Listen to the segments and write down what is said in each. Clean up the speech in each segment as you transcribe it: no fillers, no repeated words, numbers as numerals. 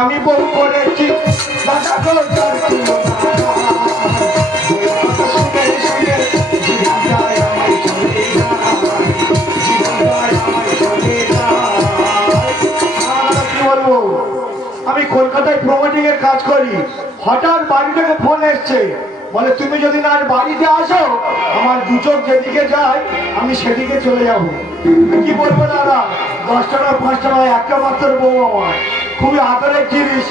আমি বউ করেছি আমি কলকাতায় প্রমোটিং এর কাজ করি। হঠাৎ বাড়ি থেকে ফোন এসছে, বলে তুমি যদি না বাড়িতে আসো আমার দু চোখ যেদিকে যায় আমি সেদিকে চলে যাব। কি বলবো দাদা, 10 টাকা 5 টাকা একটা মাত্র বউ আমার, খুবই আদরের জিনিস।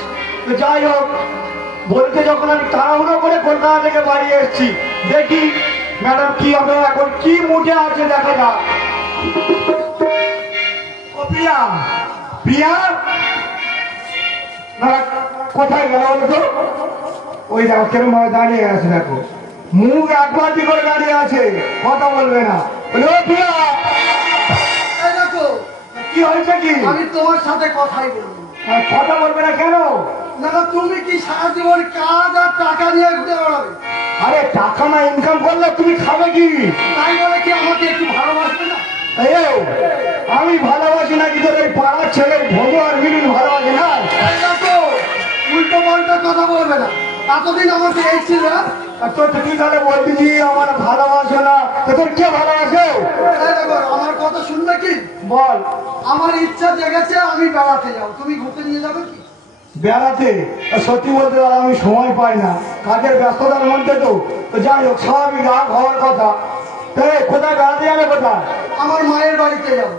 তো যাই হোক, বলতে যখন আমি তাড়াহুড়ো করে কলকাতা থেকে বাড়ি এসেছি, দেখি ম্যাডাম কি হবে এখন কি মুডে আছে দেখা যাক। ও প্রিয়া, প্রিয়া কোথায় গেল বলো তো? ওই দেখো কেরম ভাবে দাঁড়িয়ে আছে, দেখো মুখ একবার কি করে দাঁড়িয়ে আছে, কথা বলবে না। কি হয়েছে কি? আমি তোমার সাথে কথাই বলবো। কথা বলবে না কেন? না তুমি কি সারা জীবন কাজ আর টাকা নিয়ে ঘুরে বেড়াবে? আরে টাকা না ইনকাম করলে তুমি খাবে কি? তাই বলে কি আমাকে একটু ভালোবাসবে না? আমি ভালোবাসি না কি তোর এই পাড়ার ছেলের ভোগ আর মিলুন ভালোবাসি না? উল্টো পাল্টা কথা বলবে না। এতদিন আমাকে এই ছিল তোর তুই তাহলে বলবি আমার ভালোবাসে না, তো তোর কে ভালোবাসে? আমার কথা শুনবে কি? বল। আমার ইচ্ছা জেগেছে আমি বেড়াতে যাও, তুমি ঘুরতে নিয়ে যাবে কি? বেড়াতে? সত্যি বলতে গেলে আমি সময় পাই না, কাজের ব্যস্ততার মধ্যে। তো যাই হোক, স্বাভাবিক রাগ হওয়ার কথা। কোথায় বেড়াতে যাবে? কোথায়? আমার মায়ের বাড়িতে যাবো।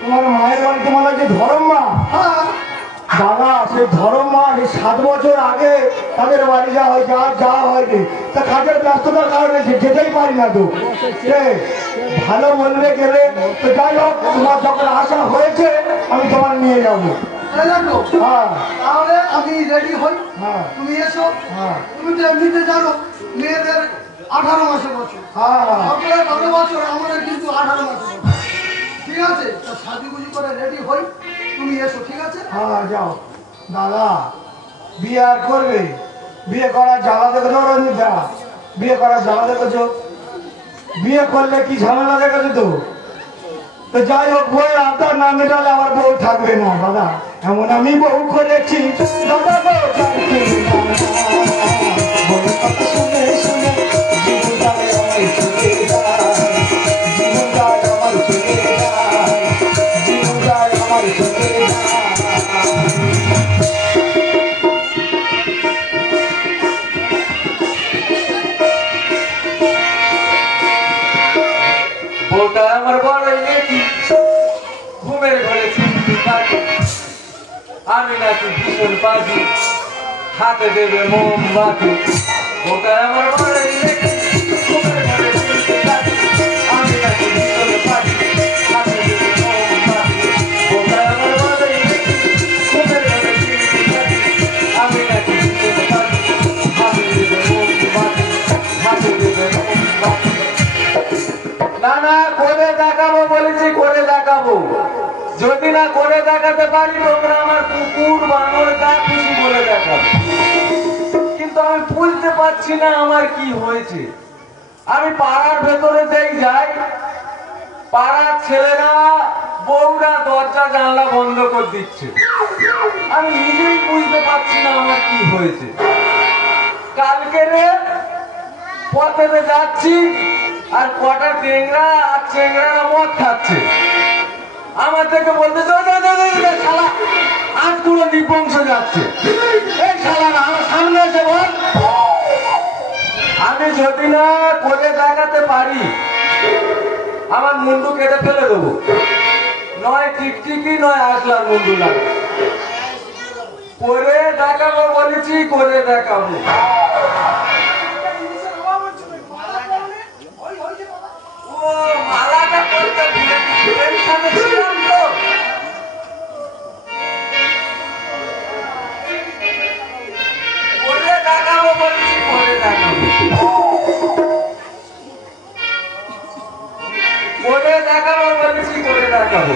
তোমার মায়ের বাড়িতে মানে যে ধরম মা? হ্যাঁ দাদা, সেই ধরম মা 7 বছর আগে তাদের বাড়ি যাওয়া হয়েছে, আর যাওয়া হয়নি। তা কাজের ব্যস্ততার কারণে যেতেই পারি না। তো ভালো বলবে গেলে। তো যাই হোক, তোমার যখন আশা হয়েছে আমি তোমার নিয়ে যাবো। তাহলে আমি রেডি হই, তুমি এসো। তুমি তো এমনিতে জানো মেয়েদের 18 মাসে বছর, আপনার 12 বছর, আমাদের কিন্তু 18 মাসে বছর। ঠিক আছে, সাজুগুজি করে রেডি হই, তুমি এসো। ঠিক আছে? হ্যাঁ যাও। দাদা, বিয়ে আর করবে? বিয়ে করার জ্বালা দেখেছো রঞ্জিতা? বিয়ে করার জ্বালা দেখেছো? বিয়ে করলে কি ঝামেলা দেখেছো? তো যাই হোক, বউয়ের আবদার না মেটালে আমার বউ থাকবে না। দাদা, এমন আমি বউ করেছি দাদা, বউ থাকবে শুনে শুনে জীবনটায় আমার ছুটে যায়, জীবনটায় আমার ছুটে যায়, জীবনটায় আমার ছুটে যায়। বউটা আমার বড়ই নেকি, ঘুমের ঘরে ছুটি থাকি, আমি নাকি ভীষণ বাজি, হাতে দেবে মোমবাতি। বউটা আমার বড়ই নেকি, ঘুমের ঘরে ছুটি থাকি, আমি নাকি ভীষণ বাজি, হাতে দেবে মোমবাতি। বউটা আমার বড়ই নেকি, ঘুমের ঘরে ছুটি থাকি, আমি নাকি ভীষণ বাজি, হাতে দেবে মোমবাতি, হাতে দেবে মোমবাতি। না না, করে দেখাবো বলেছি, করে দেখাবো। যদি না করে দেখাতে পারি তোমরা আমার কুকুর বানর যা খুশি বলে দেখাবো, কিন্তু আমি বুঝতে পারছি না আমার কি হয়েছে। আমি পাড়ার ভেতরে যেই যাই, পাড়ার ছেলেরা বউরা দরজা জানলা বন্ধ করে দিচ্ছে। আমি নিজেই বুঝতে পারছি না আমার কি হয়েছে। কালকে রে পথে যাচ্ছি, আর কটা টেংরা আর চেংরারা মদ খাচ্ছে। আমার থেকে বলতে শালা আজ পুরো নিবংশ যাচ্ছে। এই শালারা আমার সামনে এসে বল। আমি যদি না করে দেখাতে পারি আমার মুন্ডু কেটে ফেলে দেবো, নয় টিকটিকি নয় আসলার মুন্ডু লাগে। করে দেখাবো বলেছি, করে দেখাবো। মালাটা করতে ছিলাম তো। করে দেখাবো বলছি, করে দেখাবো, করে দেখাবো বলছি, করে দেখাবো।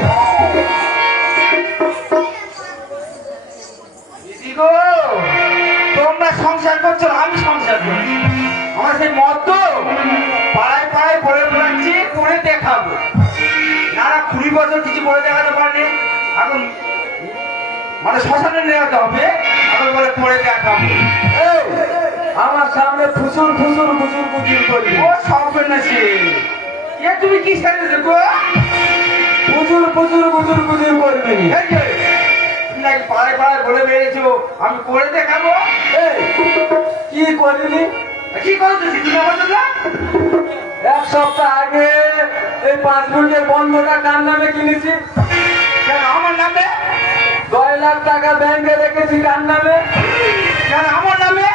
দিদি গো, তোমরা সংসার করছো, আমি সংসার করছি। আমার সেই মদ তো পাড়ায় পাড়ায় বলে বেড়াচ্ছি, করে দেখাবো। না 20 বছর কিছু করে দেখাতে পারেনি, এখন মানে শ্মশানে নিয়ে যেতে হবে আমি বলে পড়ে দেখাবো এই আমার সামনে ফুসুর ফুসুর ফুসুর ফুসুর করবি ও সব নাকি এ তুমি কি সাইজ দেখো ফুসুর ফুসুর ফুসুর ফুসুর করবি এই যে তুমি নাকি পাড়ায় পাড়ায় বলে বেরিয়েছো আমি করে দেখাবো এই কি করলি কি করতেছি তুমি আমার জন্য এক সপ্তাহ আগে এই 5 মিনিটের বন্ধটা কার নামে কিনেছি কেন আমার নামে 2 লাখ টাকা ব্যাংকে রেখেছি কার নামে কেন আমার নামে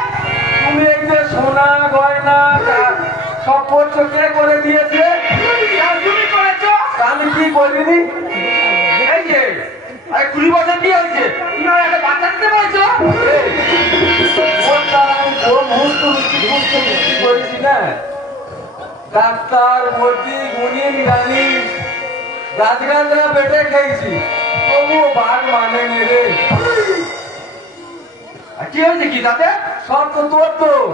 তুমি এই যে সোনা গয়না সব করছো কে করে দিয়েছে তুমি করেছো আমি কি করিনি এই যে আরে 20 বছর কি হয়েছে তুমি আর একটা বাচ্চা দিতে পারছো করেছি না ডাক্তার মোদি গুণিন গানি গাছগাছরা পেটে খেয়েছি তবুও বাঘ মানে নেবে কি হয়েছে কি তাতে সব তো তোর দোষ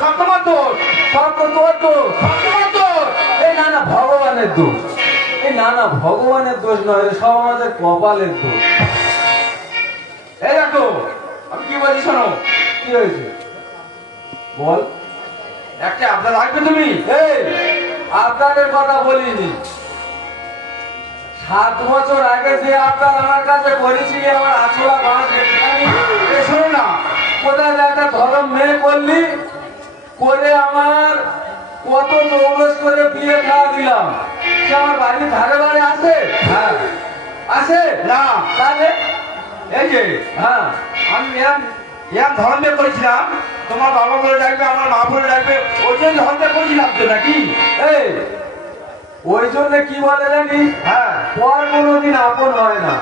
সব তোমার দোষ সব তো তোর দোষ সব তোমার দোষ এই না না ভগবানের দোষ এই না না ভগবানের দোষ নয় সব আমাদের কপালের দোষ এই দেখো আমি কি বলছি শোনো কি হয়েছে বল একটা আবদার রাখবে তুমি এই আবদারের কথা বলিনি 7 বছর আগে যে আবদার আমার কাছে করেছিলি আমার আছোলা বাঁশ শোনো না কোথায় একটা ধরম মেয়ে করলি করে আমার কত দৌড়স করে বিয়ে খাওয়া দিলাম সে আমার বাড়ির ধারে বাড়ি আছে হ্যাঁ আছে না তাহলে এই যে হ্যাঁ আমি এরম ধরনের করেছিলাম তোমার বাবা বলে ডাকবে আমার মা বলে ডাকবে ওই জন্য ধরনের করেছিলাম তো নাকি এই ওই জন্য কি বলে জানি হ্যাঁ পর কোনোদিন আপন হয় না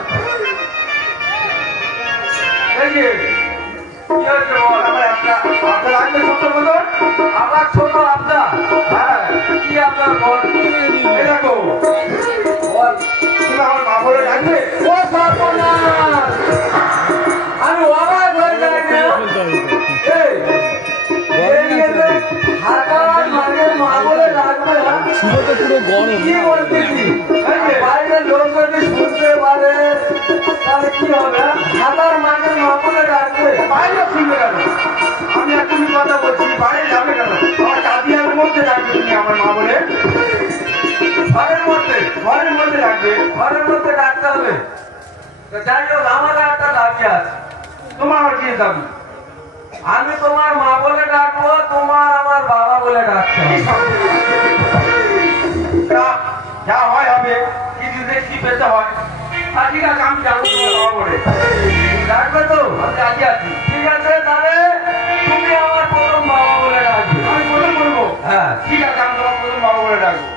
এই যে কি হয়েছে বল আমার একটা আপনার লাগবে ছোট মতন আবার ছোট আপনার হ্যাঁ কি আপনার বল এই দেখো বল তুমি আমার মা বলে ডাকবে ও সর্বনাশ আমি অবাক হয়ে যাই না কি বলতেছি বাইরের লোক যদি শুনতে পারে তাহলে কি হবে হাতার মাকে মা বলে ডাকবে বাইরে শুনবে কেন আমি এখনই কথা বলছি বাইরে যাবে কেন আমার চাঁদিয়ার মধ্যে ডাকবে তুমি আমার মা বলে ঘরের মধ্যে ডাকবে ঘরের মধ্যে ডাকতে হবে যাই হোক আমার একটা দাবি আছে তোমার কি দাবি আমি তোমার মা বলে ডাকবো তোমার আমার বাবা বলে ডাকতে হবে যা হয় হবে কিছু দেখি পেতে হয় ঠিক আছে আমি যাবো তোমার বাবা বলে ডাকবে তো আমি রাজি আছি ঠিক আছে তাহলে তুমি আমার প্রথম বাবা বলে ডাকবে আমি প্রথম বলবো হ্যাঁ ঠিক আছে আমি তোমার প্রথম বাবা বলে ডাকবো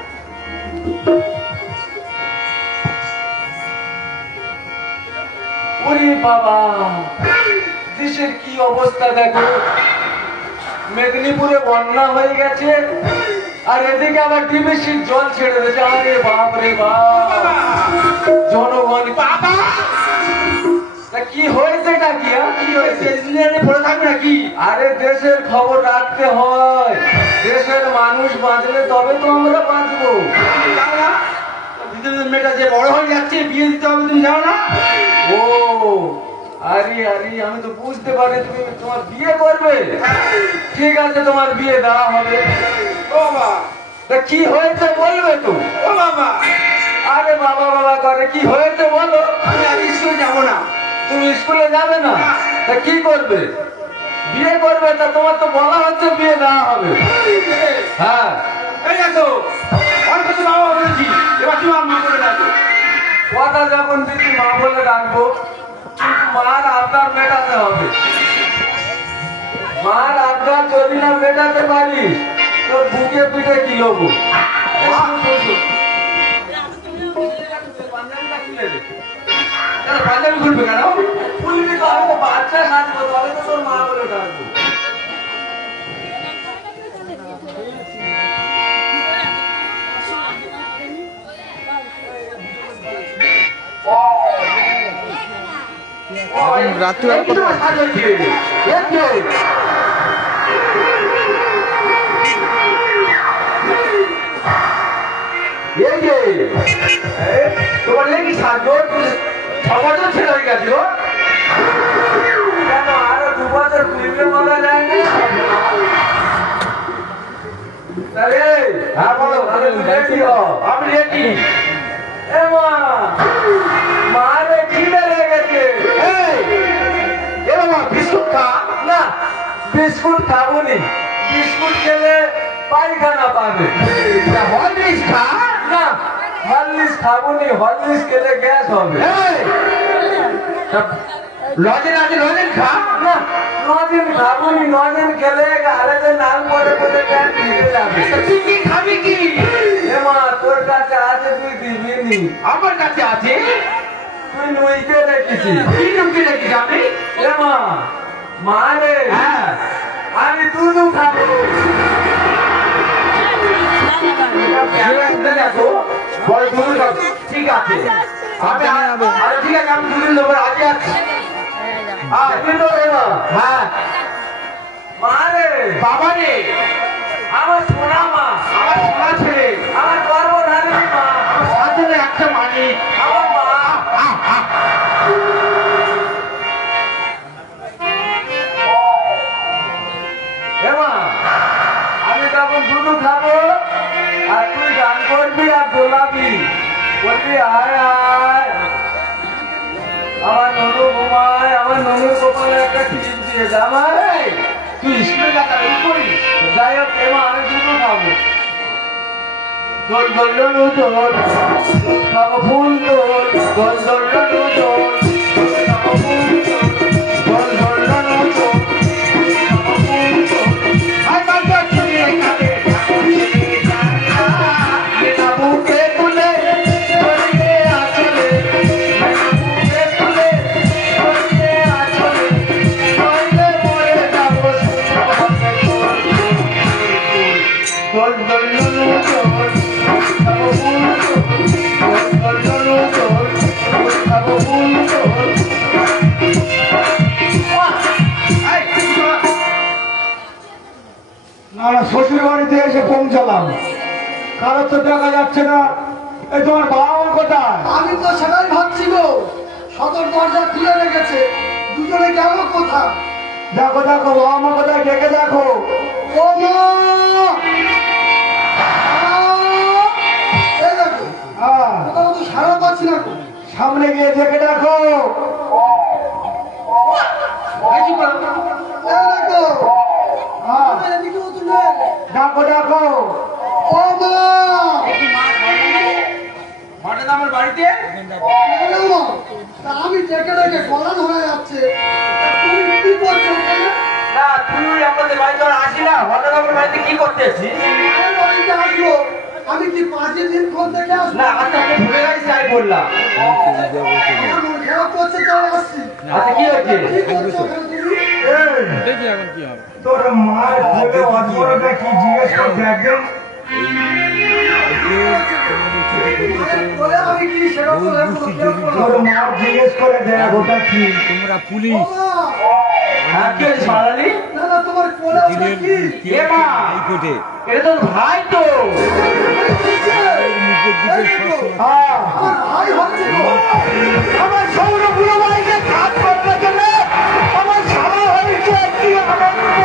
ওরে বাবা দেশের কি অবস্থা দেখো মেদিনীপুরে বন্যা হয়ে গেছে আর এদিকে আবার ডিবিসির জল ছেড়ে দিয়েছে আরে বাপ রে বাপ জনগণ বাবা কি হয়েছে কি কি হয়েছে পড়ে থাকবে নাকি আরে দেশের খবর রাখতে হয় দেশের মানুষ বাঁচলে তবে তো আমরা বাঁচবো মেয়েটা যে বড় হয়ে যাচ্ছে বিয়ে দিতে হবে তুমি জানো না ও আরে আরে আমি তো বুঝতে পারি তুমি তোমার বিয়ে করবে ঠিক আছে তোমার বিয়ে দেওয়া হবে ও বাবা তা কি হয়েছে বলবে তো ও বাবা আরে বাবা বাবা করে কি হয়েছে বলো আমি আজ স্কুলে যাবো না তুমি স্কুলে যাবে না তা কি করবে বিয়ে করবে তা তোমার তো বলা হচ্ছে বিয়ে দেওয়া হবে হ্যাঁ এই দেখো অনেক কিছু বাবা বলেছি এবার তুমি আমার মা বলে ডাকো কথা যখন দিদি মা বলে ডাকবো মার আবদার মেটাতে হবে মার আবদার যদি না মেটাতে পারিস তোর বুকে পিঠে কি লোবো পাঞ্জাবি খুলবে কেন খুলবি তো আমি তো বাচ্চা সাজবো তবে তো তোর মা বলে ডাকবো রাত্রিবেলা তোমার লেগে সাজো 6 বছর ছেলে হয়ে গেছিল দিলে মারা যায় না তাহলে হ্যাঁ বলো তাহলে তুমি রেডি হও আমি রেডি এ মা মারে খিদে লেগেছে এরা বিস্কুট খা না বিস্কুট খাবো নি বিস্কুট খেলে পায়খানা পাবে হরলিক্স খা না হরলিক্স খাবো নি হরলিক্স খেলে গ্যাস হবে লজেন আছে লজেন খা না নদিন খাবো নি নদিন খেলে গালে যে নাল পরে পরে গ্যাস ঢুকে যাবে তুই কি খাবি কি এ মা তোর কাছে আছে তুই দিবি নি আমার কাছে আছে তুই নুইতে রেখেছি কি ঢুকে রেখেছি আমি এ মা মা রে হ্যাঁ আমি দুধ খাবো দেখো বল তুমি ঠিক আছে আমি আরে ঠিক আছে আমি দুদিন লোকের আগে আছি আপনি তো রে মা হ্যাঁ মা রে বাবা রে আমার সোনা মা আমার সোনা ছেলে আমার গর্ভধারী মা আমার সাথে একটা মালিক আমার মা এ মা আমি তখন দুধ খাবো আর তুই গান করবি আর দোলাবি বলবি আয় আয় আমার ননু ঘুমায় আমার ননুর কপালে একটা টিপ দিয়ে জামাই তুই স্কুলে যাতা এই করিস যাই হোক এমা আমি দুধ খাবো দোল দোল দোল দোল খাবো ফুল দোল দোল দোল দোল দোল খাবো ফুল দোল দোল দোল দোল দোল খাবো ফুল দোল আই বাবা তুমি এখানে মেনা বুকে তুলে ধরিয়ে আচলে মেনা বুকে তুলে ধরিয়ে আচলে নইলে মরে যাবো দোল দোল দোল দোল খাবো ফুল দোল দোল দোল দোল খাবো ফুল দোল না না শ্বশুর বাড়িতে এসে পৌঁছালাম কারোর তো দেখা যাচ্ছে না এই তোমার বাবা মা কোথায় আমি তো সেটাই ভাবছি গো সদর দরজা খুলে রেখেছে দুজনে গেল কোথা দেখো দেখো বাবা মা কোথায় ডেকে দেখো ও মা এই দেখো হ্যাঁ কোথাও তো সারা পাচ্ছি না গো। সামনে গিয়ে ডেকে দেখো এই দেখো হ্যাঁ আমার এদিকেও তো নেই। দেখো দেখো ও মা হঠাৎ আমার বাড়িতে কেন মা? তা আমি ডেকে ডেকে গলা ধরে যাচ্ছে তা তুমি কি করছো ওখানে? না তুই আমাদের বাড়িতে আসি না হঠাৎ আমার বাড়িতে কি করতে এসেছিস মায়ের বাড়িতে আসবো আমি কি 5 দিন ফোন থেকে আসবো না আচ্ছা আমি ভুলে গেছি তাই বললাম আমার মন খারাপ করছে তাই আসছি আচ্ছা কি হয়েছে কি করছো ওখানে তুমি দেখি এখন কি হবে। তোর মার বলে অদ্ভুতটা কি জিজ্ঞেস করতে একদিন বলে আমি কি সেটা বলে তোর মার জিজ্ঞেস করে দেখ ওটা কি তোমরা পুলিশ হ্যাঁ কি হয়েছে বাঙালি না না তোমার কোলে ওটা দিনের কি এ মা হাইকোর্টে এটা তোর ভাই তো মুখের দিকে এই দেখো, হ্যাঁ আমার ভাই হচ্ছে গো। আমার সৌর বুড়ো ভাইকে কাজ করতে গেলে আমার সারা হয়েছে কি আনন্দ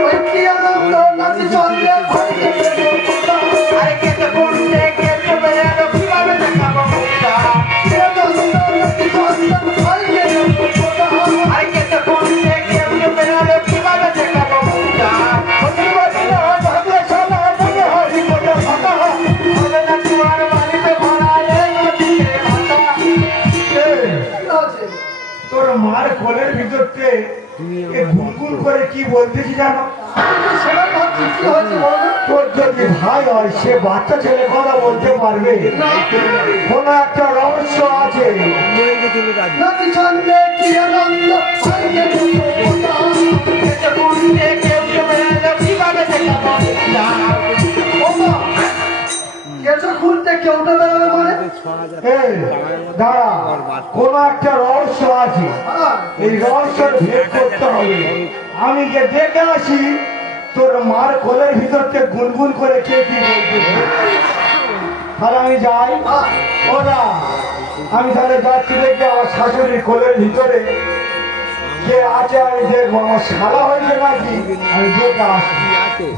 ওই কি আনন্দ নাচি চললে ভাইকে পেটে পোতা। আরে কেটে পড়তে কেটে বেরোলো কিভাবে দেখাবো মুখটা কি আনন্দ নাচি চললে ভাইকে পেটে পোতা। আরে কেটে পড়তে কেটে বেরোলো কিভাবে দেখাবো মুখটা প্রতি বছর ভাবে সালা মনে হয় কোটা ফাটা হবে না তোমার বাড়িতে ভরা এই নদীতে ভাটা কি আছে? তোর মার কোলের ভিতরতে গুনগুন করে কি বলতেছি জানো আমি তো সেটা ভাবছি কি হয়েছে বলো তো? তোর যদি ভাই হয় সে বাচ্চা ছেলে কথা বলতে পারবে কোন একটা রহস্য আছে লইকে চলে যাবি। নাচি চললে কি আনন্দ ভাইকে পেটে পোতা। ও মা, কেঁচো খুলতে কেউটা বেরোবে মানে? এই, দাঁড়া কোন একটা রহস্য আছে হ্যাঁ, এই রহস্যের ভেদ করতে হবে আমি যে দেখে আসি তোর মার কোলের ভিতরতে গুনগুন করে কে কি বলতেছে আর আমি যাই হ্যাঁ। ওরা আমি তাহলে যাচ্ছি দেখি আমার শাশুড়ির কোলের ভিতরে কে আছে আমি দেখবো, আমার শালা হয়েছে নাকি আমি দেখে আসি। কি আছে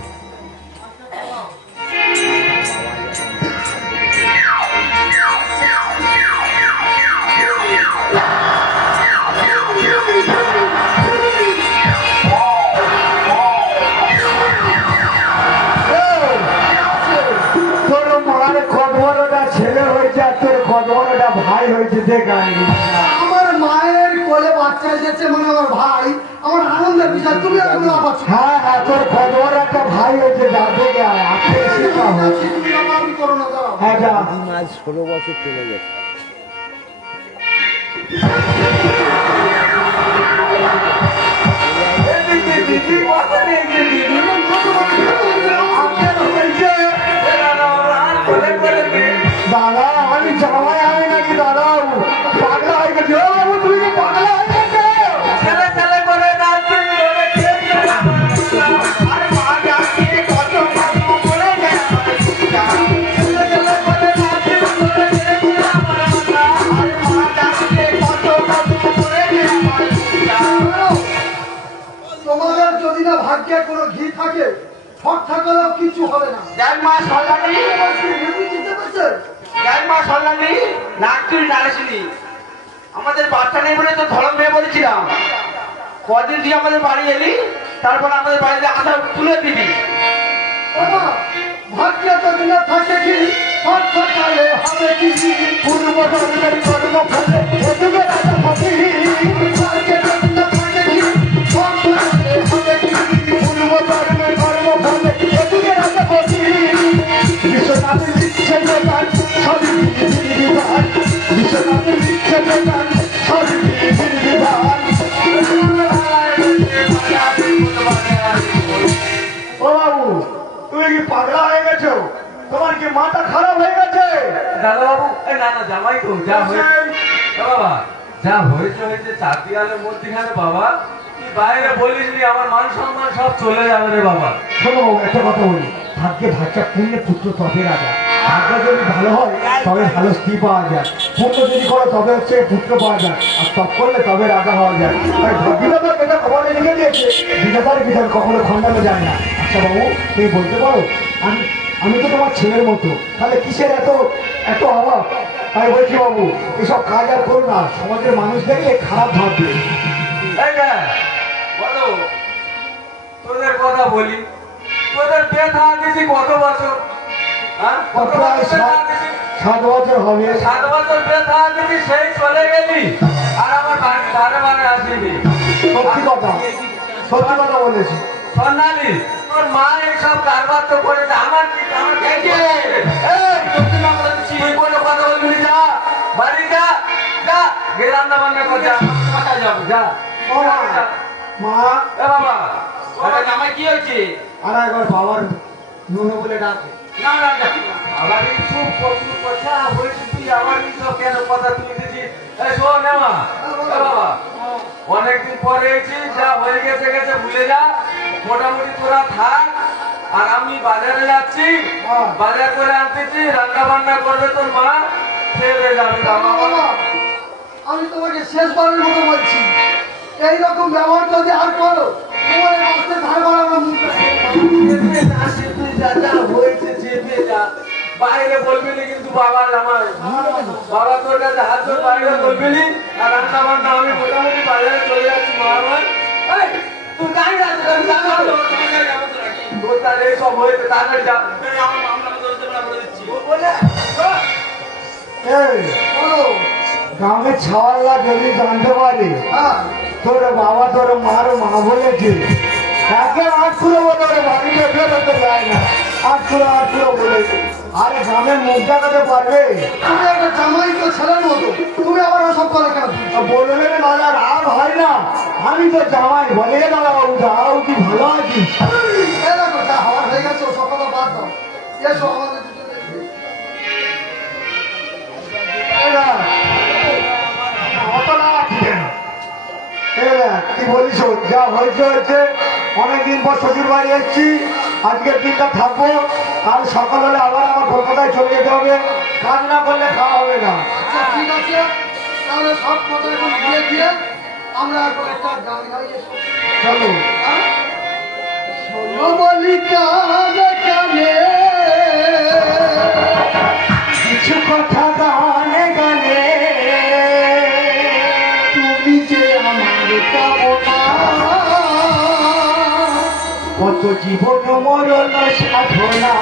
তোর মার কত বড়টা ছেলে হয়েছে আর তোর কত বড়টা ভাই হয়েছে দেখায়। আমার মায়ের কোলে বাচ্চা এসেছে মানে আমার ভাই, আমার আনন্দের বিষয়। তুমি আর কোনো আবার হ্যাঁ হ্যাঁ, তোর কত বড় একটা ভাই হয়েছে যা দেখে আয়, আপনি শিক্ষা হয়। তুমি আমার করো না, দাঁড়াও। হ্যাঁ যা। দিদি মাঝ 16 বছর চলে গেছে দিদি কথা নেই যে দিদি আপনার হয়েছে দাদা, আমি জামাই আমি নাকি দাদা পাগলা হয়ে গেছে। ও বাবু, তুমি কি পাগলা হয়ে গেছে? ছেলে ছেলে করে নাচছে আরে মা যাচ্ছে কত কত করে ছেলে ছেলে করে নাচছে আরে মা যাচ্ছে কত কত করে তোমাদের যদি না ভাগ্যে কোনো ঘি থাকে, ঠক থাকলেও কিছু হবে না। জয় মা সল্লানি, জিতে পেরেছে? জয় মা সল্লানি। নাক তুই নাড়েছিলি, আমাদের বাচ্চা নেই বলে তো ধরম মেয়ে বলেছিলাম। কদিন তুই আমাদের বাড়ি এলি, তারপর আমাদের বাড়িতে আশা তুলে দিবি। বাবা, ভাগ্যে যদি না থাকে ঘি, ঠক থাকলে হবে কি? পূর্ব জন্মের কর্ম ফলে এদিকে রাজা ফকির। ভাগ্যে যদি না থাকে ঘি, ঠক থাকলে হবে কি? পূর্ব জন্মের কর্ম ফলে এদিকে রাজা ফকির। বিশ্বনাথের ইচ্ছে বেদান সবই বিধির বিধান, বিশ্বনাথের ইচ্ছে বেদান সবই বিধির বিধান। ও বাবু, তুমি কি পাগলা হয়ে গেছো? তোমার কি মাথা খারাপ হয়ে গেছে? দাদা বাবু না না জামাই তো যা হয়েছে বাবা, যা হয়েছে হয়েছে চার দেয়ালের মধ্যখানে বাবা, তুই বাইরে বলিস নি, আমার মান সম্মান সব চলে যাবে রে বাবা। শোনো বাবু, একটা কথা বলি, ভাগ্যে ভাগ্যা পুণ্যে পুত্র তবে রাজা। ভাগ্য যদি ভালো হয় তবে ভালো স্ত্রী পাওয়া যায়, পুণ্য যদি করো তবে হচ্ছে পুত্র পাওয়া যায়, আর তপ করলে তবে রাজা হওয়া যায়। তাই ভাগ্যটা এটা খবর লিখে দিয়েছে, বিধাতার বিধান কখনো খণ্ডানো যায় না। আচ্ছা বাবু, তুমি বলতে পারো, আমি তো তোমার ছেলের মতো, তাহলে কিসের এত এত অভাব? তাই বলছি বাবু, এসব কাজ আর করো না, সমাজের মানুষ দেখলে খারাপ ভাববে। এই যে, বলো তোদের কথা বলি, তোদের ব্যথা দিছি কত বছর? হ্যাঁ কত প্রায় বছর ব্যথা দিছি? 7 বছর হবে। 7 বছর ব্যথা দিছি, সেই চলে গেলি আর আমার বাড়ি ধারে মানে আসিনি। সত্যি কথা, সত্যি কথা বলেছি। স্বর্ণালী, তোর মা এইসব কারবার তো করেছে, আমার কি আমার খেয়েছে? এই, সত্যি না বলেছি, তুই কোনো কথা বলবি না, যা বাড়ি যা, যা গিয়ে রান্না বান্না কর, যা কোথায় যাবো, যা। ও মা, মা, এ বাবা, ওটা জামাই কি হয়েছে? আর একবার বাবার নুনু বলে ডাকে। না না না, আবার এই চুপ কত কথা হয়েছে, তুই আমার তো কেন কথা তুই দিছিস? এই শোন না মা, এ বাবা, অনেকদিন পরে এসেছি, যা হয়ে গেছে গেছে ভুলে যা, মোটামুটি তোরা থাক, আর আমি বাজারে যাচ্ছি, বাজার করে আনতেছি, রান্না বান্না করবে তোর মা, খেয়ে যাবে বাবা, বাবা, আমি তোমাকে শেষবারের মতো বলছি, এইরকম ব্যবহার যদি আর করো, তোমার এই বাসের ধার বাড়ানো মুখটা হয়েছে চেপে যা, বাইরে বলবি না কিন্তু বাবার আমার বাবা তোর কাছে হাত ধরে বাইরে বলবি নি, আর রান্না বান্না আমি মোটামুটি বাজারে চলে যাচ্ছি মা আমার। এই, তুই কাই যাচ্ছিস? আমি জানি না, তোর তাহলে এইসব হয়েছে, তাড়াতাড়ি যা, আমার মামলা বলে দিচ্ছি বলে এই বলো। গ্রামের ছাওয়াল্লা যদি জানতে পারে হ্যাঁ, তোর বাবা তোর মার মা বলেছে, তাকে আটকুলো বলে বাড়িতে বেরোতে যায় না, আটকুলো বলেছে। আরে গ্রামের মুখ দেখাতে পারবে? তুমি একটা জামাই তো ছেলের মতো, তুমি আবার ওসব করে কেন? বলবে না দাদা, রাগ হয় না, আমি তো জামাই বলে দাদা বাবু, দাও কি ভালো আছিস? এই দেখো, যা হওয়ার হয়ে গেছে, ওসব কথা বাদ দাও। এসো আমাদের দুজনে। এরা, অত লাগাচ্ছি কেন? এরা, কি বলিস, যা হয়েছে হয়েছে, অনেকদিন পর শ্বশুর বাড়ি এসেছি, আজকের দিনটা থাকবো, কাল সকাল হলে আবার আমার কলকাতায় চলে যেতে হবে, কাজ না করলে খাওয়া হবে না। আচ্ছা ঠিক আছে, তাহলে সব কথা এখন দিয়ে দিয়ে আমরা এখন একটা গান গাই এসো। চলো হ্যাঁ? শোনো বলি কানে কানে কিছু কথা গানে গানে তুমি যে আমার কামনা কত জীবন মরণ সাধনা